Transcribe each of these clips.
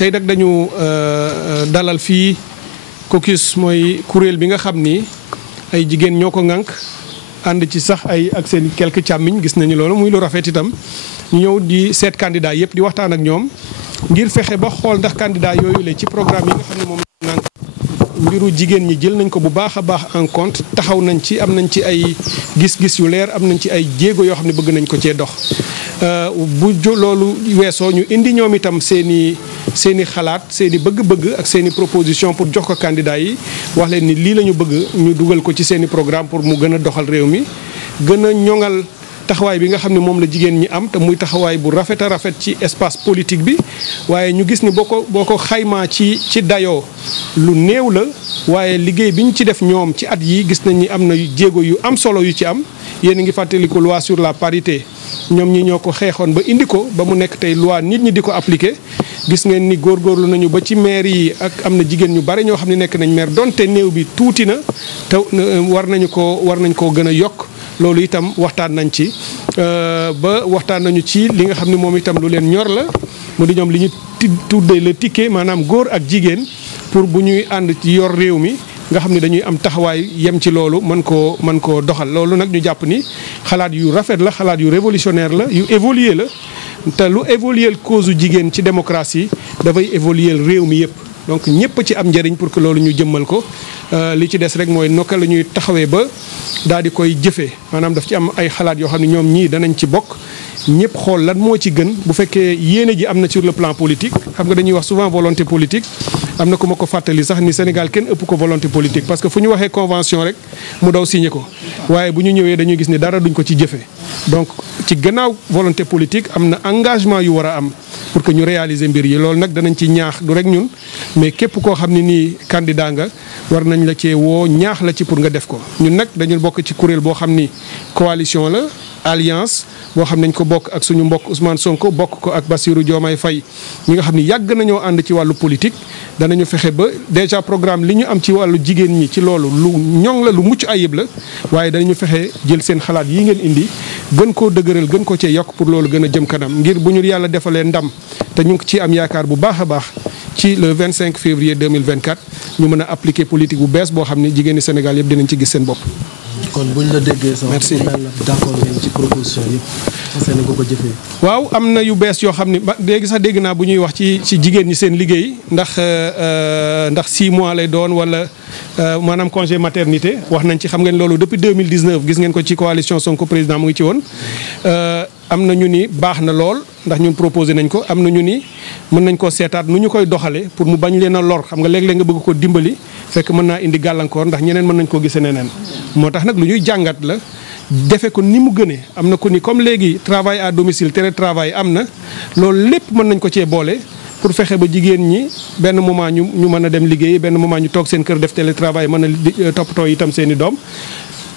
tey nag dañu dalal fii caucus mooy kuréel bi nga xam ni ay jigéen ñoo ko ŋànk ànd ci sax ay ak seen quelques càmmiñ gis nañu loolu muy lu rafet itam ñu ñëw di seet candidat yëpp di waxtaan ak ñoom ngir fexe ba xool ndax candidat yooyu la ci programme yi nga xam ne moom la ŋànk mbiru jigéen ñi jël nañ ko bu baax a baax en compte taxaw nañ ci am nañ ci ay gis-gis yu leer am nañ ci ay jéego yoo xam ne bëgg nañ ko cee dox bu loolu weesoo ñu indi ñoom itam seen i xalaat seen i bëgg-bëgg ak seen i proposition pour jox ko candidat yi wax leen ni lii la ñu bëgg ñu dugal ko ci seen i programme pour mu gën a doxal réew mi gën a ñoŋal taxawaay bi nga xam ne moom la jigéen ñi am te muy taxawaay bu rafet a rafet ci espace politique bi waaye ñu gis ni boo ko xaymaa ci dayoo lu néew la waaye liggéey bi ñu ci def ñoom ci at yi gis nañ ni am na jéego yu am solo yu ci am yéen a ngi fàttaliku loi sur la parité ñoom ñi ñoo ko xeexoon ba indi ko ba mu nekk tey loi nit ñi di ko appliquer gis ngeen ni góorgóorlu nañu ba ci maire yi ak am na jigéen ñu bari ñoo xam ne nekk nañ maire donte néew bi tuuti na te war nañ koo gën a yokk loolu itam waxtaan nañ ci ba waxtaan nañu ci li nga xam ne moom itam lu leen ñor la mu di ñoom li ñu tuddee le ticket maanaam góor ak jigéen pour bu ñuy ànd ci yor réew mi nga xam ne dañuy am taxawaay yem ci loolu mën koo doxal loolu nag ñu jàpp ni xalaat yu rafet la xalaat yu révolutionnaire la yu évoluer la te lu évoluer cause jigéen ci démocratie dafay évoluer réew mi yëpp donc ñëpp ci am njëriñ pour que loolu ñu jëmmal ko li ci des rek mooy naka la ñuy taxawee ba daal di koy jëfee maanaam daf ci am ay xalaat yoo xam ne ñoom ñii danañ ci bokk ñëpp xool lan moo ci gën bu fekkee yéene ji am na sur le plan politique xam nga dañuy wax souvent volonté politique am na ku ma ko fàttali sax ni Sénégal kenn ëpp ko volonté politique parce que fu ñu waxee convention rek mu daw signé ko waaye bu ñu ñëwee dañuy gis ni dara duñ ko ci jëfee donc ci gannaaw volonté politique am na engagement yu war a am pour que ñu réaliser mbir yi loolu nag danañ ci ñaax du rek ñun mais képp koo xam ne nii candidat nga war nañ la cee woo ñaax la ci pour nga def ko ñun nag dañu bokk ci kuréel boo xam ni coalition la alliance boo xam nañ ko bokk ak suñu mbokk Ousmane Sonko bokk ko ak Bassirou Diomaye Faye ñi nga xam ni yàgg nañoo ànd ci wàllu politique danañu fexe ba déjà programme li ñu am ci wàllu jigéen ñi ci loolu lu ñoŋ la lu mucc ayib la waaye danañu fexe jël seen xalaat yi ngeen indi gën koo dëgëral gën ko cee yokk pour loolu gën a jëm kanam ngir bu ñu yàlla defalee ndam te ñu ngi ci am yaakaar bu baax a baax ci le 25 février 2024 ñu mën a appliquer politique bu bees boo xam ne jigéeni Sénégal yëpp dinañ ci gis seen bopp. kon buñ la déggee sax merci d'accord ngeen ci proposition yëpp fas yéene ko jëfee. waaw am na yu bees yoo xam ne ba léegi sax dégg naa bu ñuy wax ci jigéen ñi seen liggéey ndax 6 mois lay doon wala maanaam congé maternité wax nañ ci xam ngeen loolu depuis 2019 gis ngeen ko ci coalition Sonko président mu ngi ci woon. am na ñu ni baax na lool ndax ñun proposé nañ ko am na ñu ni mën nañ koo seetaat nu ñu koy doxalee pour mu bañ leen a lor xam nga léeg-léeg nga bëgg ko dimbali fekk mën naa indi gàllankoor ndax ñeneen mën nañ koo gisee neneen moo tax nag lu ñuy jàngat la defe ko ni mu gënee am na ko ni comme léegi travail à domicile télétravail am na loolu lépp mën nañ ko cee boole pour fexe ba jigéen ñi benn moment ñu mën a dem liggéey benn moment ñu toog seen kër def télétravail mën a toppatoo itam seen i doom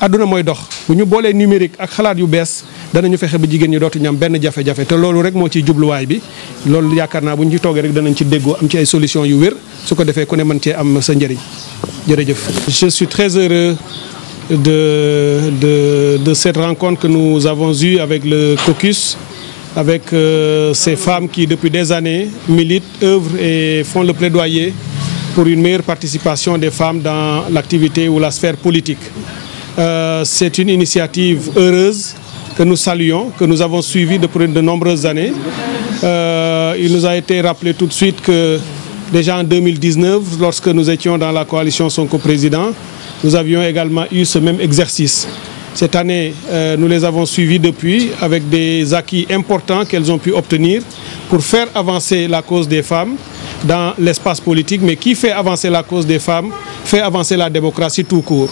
adduna mooy dox bu ñu boolee numérique ak xalaat yu bees danañu fexe ba jigéen ñi dootuñu am benn jafe-jafe te loolu rek moo ciy jubluwaay bi loolu yaakaar naa bu ñu ci toogee rek danañ ci déggoo am ci ay solution yu wér su ko defee ku ne mën cee am sa njëriñ jërëjëf. Je suis très heureux de cette rencontre que nous avons eue avec le caucus, avec ces femmes qui depuis des années militent, œuvrent et font le plaidoyer pour une meilleure participation des femmes dans l'activité ou la sphère politique. C'est une initiative heureuse que nous saluons, que nous avons suivie depuis de nombreuses années. Il nous a été rappelé tout de suite que déjà en 2019, lorsque nous étions dans la coalition Sonko Président, nous avions également eu ce même exercice. Cette année, nous les avons suivis depuis avec des acquis importants qu'elles ont pu obtenir pour faire avancer la cause des femmes dans l'espace politique, mais qui fait avancer la cause des femmes, fait avancer la démocratie tout court.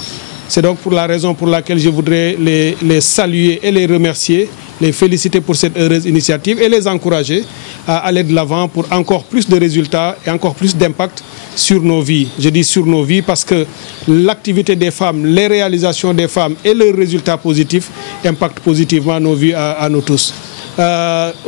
C'est donc pour la raison pour laquelle je voudrais les saluer et les remercier, les féliciter pour cette heureuse initiative et les encourager à aller de l'avant pour encore plus de résultats et encore plus d'impact sur nos vies. Je dis sur nos vies parce que l'activité des femmes, les réalisations des femmes et leurs résultats positifs impactent positivement nos vies à nous tous.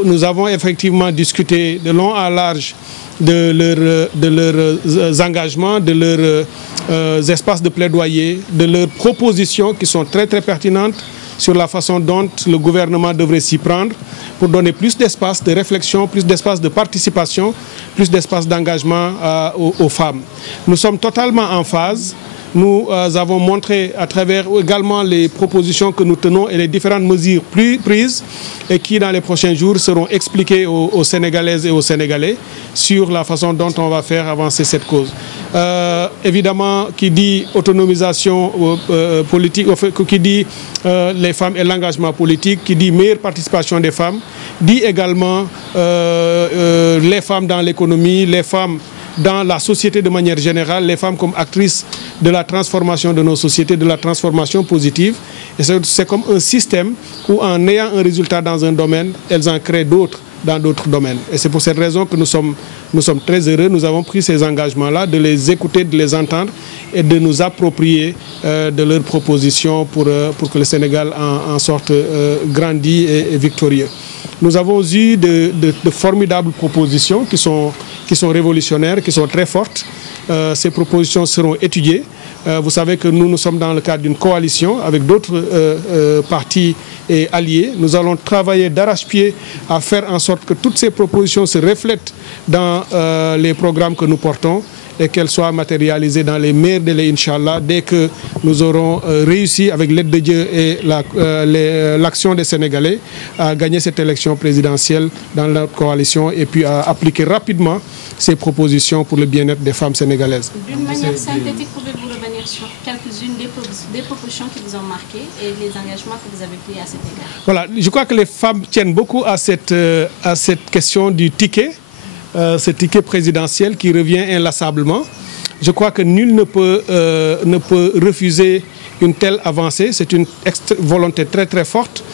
Nous avons effectivement discuté de long à large de leurs engagements, de leurs espaces de plaidoyer, de leurs propositions qui sont très très pertinentes, sur la façon dont le gouvernement devrait s'y prendre pour donner plus d'espace de réflexion, plus d'espace de participation, plus d'espace d'engagement aux femmes. Nous sommes totalement en phase. Nous avons montré à travers également les propositions que nous tenons et les différentes mesures prises et qui dans les prochains jours seront expliquées aux Sénégalaises et aux Sénégalais sur la façon dont on va faire avancer cette cause. Évidemment, qui dit autonomisation politique, qui dit les femmes et l'engagement politique, qui dit meilleure participation des femmes, dit également les femmes dans l'économie, les femmes dans la société de manière générale, les femmes comme actrices de la transformation de nos sociétés, de la transformation positive. Et c'est comme un système où en ayant un résultat dans un domaine, elles en créent d'autres dans d'autres domaines. Et c'est pour cette raison que nous sommes très heureux. Nous avons pris ces engagements-là, de les écouter, de les entendre et de nous approprier de leurs propositions pour que le Sénégal en sorte grandi et victorieux. Nous avons eu de formidables propositions qui sont révolutionnaires, qui sont très fortes. Ces propositions seront étudiées. Vous savez que nous sommes dans le cadre d'une coalition avec d'autres partis et alliés. Nous allons travailler d'arrache-pied à faire en sorte que toutes ces propositions se reflètent dans les programmes que nous portons et qu'elles soient matérialisées dans les meilleurs délais, Inch'Allah, dès que nous aurons réussi, avec l'aide de Dieu et l'action des Sénégalais, à gagner cette élection présidentielle dans notre coalition et puis à appliquer rapidement ces propositions pour le bien-être des femmes sénégalaises. D'une manière synthétique, pouvez-vous revenir sur quelques-unes des propositions qui vous ont marqué et les engagements que vous avez pris à cet égard? Voilà, je crois que les femmes tiennent beaucoup à cette question du ticket. Ce ticket présidentiel qui revient inlassablement. Je crois que nul ne peut refuser une telle avancée. C'est une volonté très très forte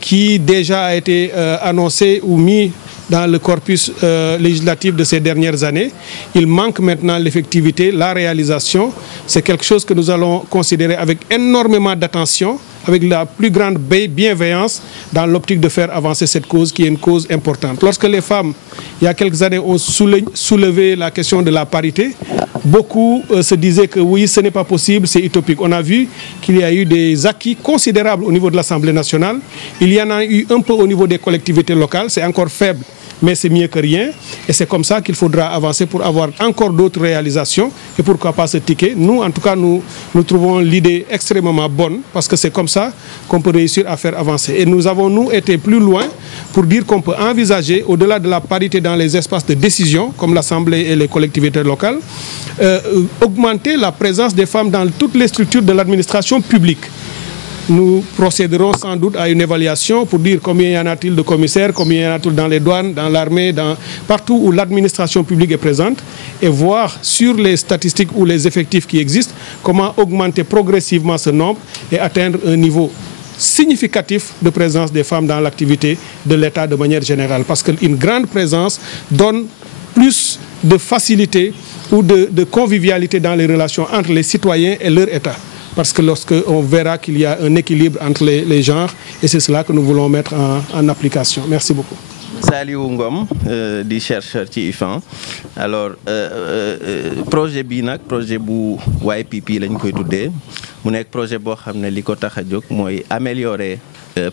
qui déjà a été annoncée ou mise dans le corpus législatif de ces dernières années. Il manque maintenant l'effectivité, la réalisation. C'est quelque chose que nous allons considérer avec énormément d'attention, avec la plus grande bienveillance dans l'optique de faire avancer cette cause qui est une cause importante. Lorsque les femmes, il y a quelques années, ont soulevé la question de la parité, beaucoup se disaient que oui, ce n'est pas possible, c'est utopique. On a vu qu'il y a eu des acquis considérables au niveau de l'Assemblée nationale. Il y en a eu un peu au niveau des collectivités locales, c'est encore faible, mais c'est mieux que rien. Et c'est comme ça qu'il faudra avancer pour avoir encore d'autres réalisations. Et pourquoi pas ce ticket? Nous, en tout cas, nous trouvons l'idée extrêmement bonne parce que c'est comme ça qu'on peut réussir à faire avancer. Et nous avons, nous, été plus loin pour dire qu'on peut envisager, au-delà de la parité dans les espaces de décision, comme l'Assemblée et les collectivités locales, augmenter la présence des femmes dans toutes les structures de l'administration publique. Nous procéderons sans doute à une évaluation pour dire combien y en a-t-il de commissaires, combien y en a-t-il dans les douanes, dans l'armée, partout où l'administration publique est présente et voir sur les statistiques ou les effectifs qui existent comment augmenter progressivement ce nombre et atteindre un niveau significatif de présence des femmes dans l'activité de l'État de manière générale. Parce qu'une grande présence donne plus de facilité ou de convivialité dans les relations entre les citoyens et leur État. Parce que lorsqu'on verra qu'il y a un équilibre entre les genres, et c'est cela que nous voulons mettre en application. Merci beaucoup. Saliou Ngom di chercheur ci IFAN alors projet bii nag projet bu YPP lañ koy tuddee mu nekk projet boo xam ne li ko tax a jóg mooy améliorer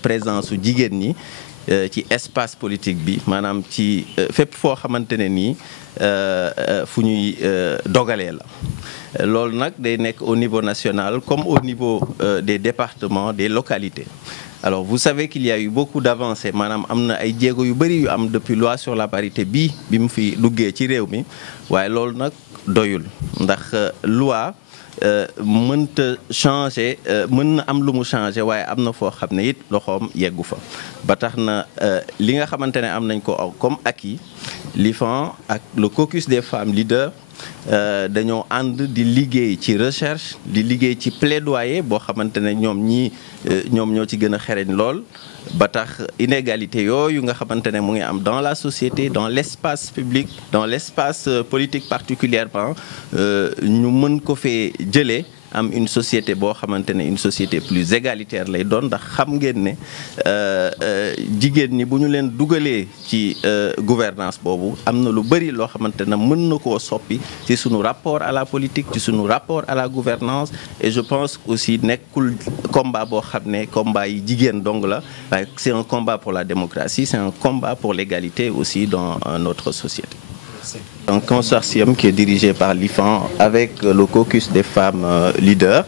présence su jigéen ñi ci espace politique bi maanaam ci fépp foo xamante ne nii fu ñuy dogalee la loolu nag day nekk au niveau national comme au niveau des départements, des localités. Alors vous savez qu'il y a eu beaucoup d'avancées maanaam am na ay jéego yu bëri yu am depuis loi sur la parité bi mu fi duggee ci réew mi waaye loolu nag doyul ndax loi mënta changer mën na am lu mu changer waaye am na foo xam ne it loxoom yeggu fa ba tax na li nga xamante ne am nañ ko comme acquis l'IFAN ak le caucus des femmes leaders dañoo ànd di liggéey ci recherche di liggéey ci plaidoyer boo xamante ne ñoom ñoo ci gën a xereñ lool ba tax inégalité yooyu nga xamante ne mu ngi am dans la société dans l'espace public dans l'espace politique particulièrement ñu mën ko fee jëlee am une société boo xamante ne une société plus égalitaire lay doon ndax xam ngeen ne jigéen ñi bu ñu leen dugalee ci gouvernance boobu am na lu bëri loo xamante ne mën na koo soppi ci sunu rapport à la politique ci sunu rapport à la gouvernance et je pense aussi nekkul combat boo xam ne combat yi jigéen dong la waaye c'est un combat pour la démocratie c'est un combat pour l'égalité aussi dans notre société. Un consortium qui est dirigé par l'IFAN avec le caucus des femmes leaders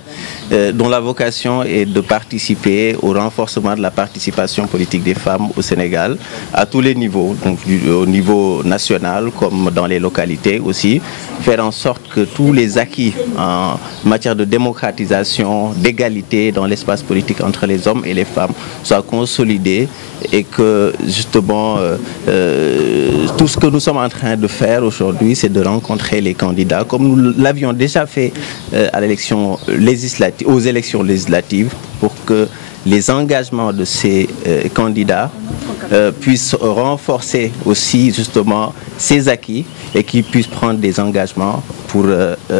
dont la vocation est de participer au renforcement de la participation politique des femmes au Sénégal à tous les niveaux, donc au niveau national comme dans les localités aussi, faire en sorte que tous les acquis en matière de démocratisation, d'égalité dans l'espace politique entre les hommes et les femmes soient consolidés et que justement tout ce que nous sommes en train de faire aujourd'hui, c'est de rencontrer les candidats comme nous l'avions déjà fait à l'élection législative, aux élections législatives pour que les engagements de ces candidats puissent renforcer aussi justement ces acquis et qu'ils puissent prendre des engagements pour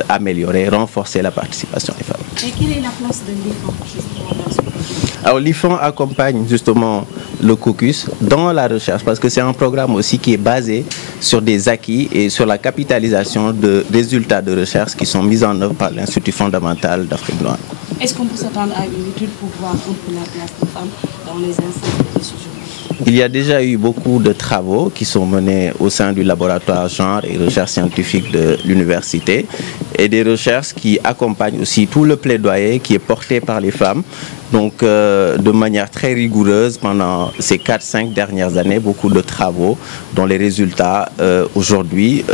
améliorer, renforcer la participation des femmes. Et quelle est la place de l'IFAN justement dans ce projet? Alors l'IFAN accompagne justement le caucus dans la recherche parce que c'est un programme aussi qui est basé sur des acquis et sur la capitalisation de résultats de recherche qui sont mis en œuvre par l'Institut fondamental d'Afrique noire. Est-ce qu'on peut s'attendre à une étude pour voir un peu la place des femmes dans les instances de décision? Il y a déjà eu beaucoup de travaux qui sont menés au sein du laboratoire genre et recherche scientifique de l'université et des recherches qui accompagnent aussi tout le plaidoyer qui est porté par les femmes. Donc de manière très rigoureuse pendant ces 4-5 dernières années, beaucoup de travaux dont les résultats aujourd'hui,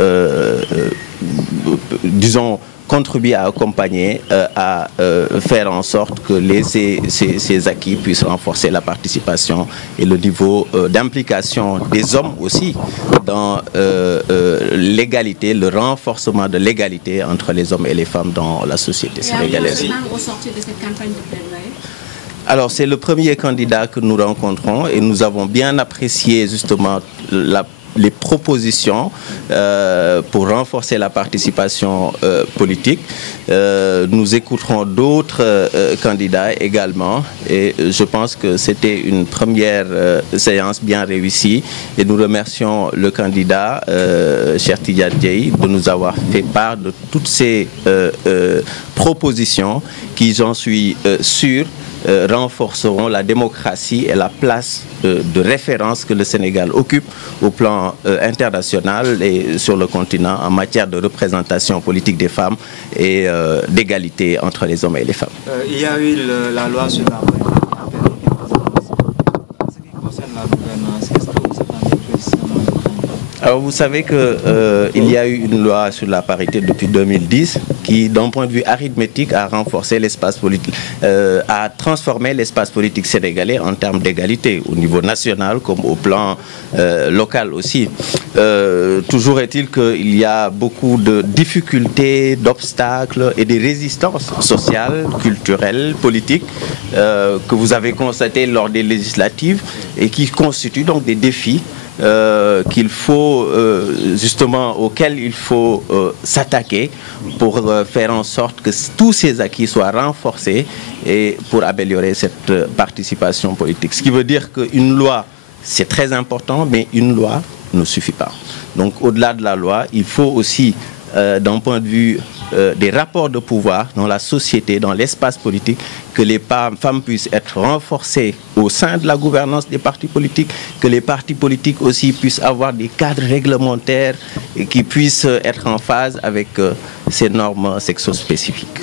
disons, contribuent à accompagner, à faire en sorte que ces acquis puissent renforcer la participation et le niveau d'implication des hommes aussi dans l'égalité, le renforcement de l'égalité entre les hommes et les femmes dans la société sénégalaise. Et au sortir de cette campagne de plaidoyer? Alors c'est le premier candidat que nous rencontrons et nous avons bien apprécié justement les propositions pour renforcer la participation politique. Nous écouterons d'autres candidats également et je pense que c'était une première séance bien réussie et nous remercions le candidat Cheikh Tidiane Dièye de nous avoir fait part de toutes ces propositions qui, j'en suis sûr, renforceront la démocratie et la place de référence que le Sénégal occupe au plan international et sur le continent en matière de représentation politique des femmes et d'égalité entre les hommes et les femmes. Il y a eu la loi sur la gouvernance. Qu'est-ce que vous attendez précisément? Alors vous savez qu'il y a eu une loi sur la parité depuis 2010 qui, d'un point de vue arithmétique, a renforcé l'espace politique, a transformé l'espace politique sénégalais en termes d'égalité au niveau national comme au plan local aussi. Toujours est-il qu'il y a beaucoup de difficultés, d'obstacles et des résistances sociales, culturelles, politiques que vous avez constatées lors des législatives et qui constituent donc des défis qu'il faut justement auquel il faut s'attaquer pour faire en sorte que tous ces acquis soient renforcés et pour améliorer cette participation politique. Ce qui veut dire qu'une loi, c'est très important, mais une loi ne suffit pas. Donc au-delà de la loi, il faut aussi d'un point de vue des rapports de pouvoir dans la société, dans l'espace politique, que les femmes puissent être renforcées au sein de la gouvernance des partis politiques, que les partis politiques aussi puissent avoir des cadres réglementaires et qui puissent être en phase avec ces normes sexo-spécifiques.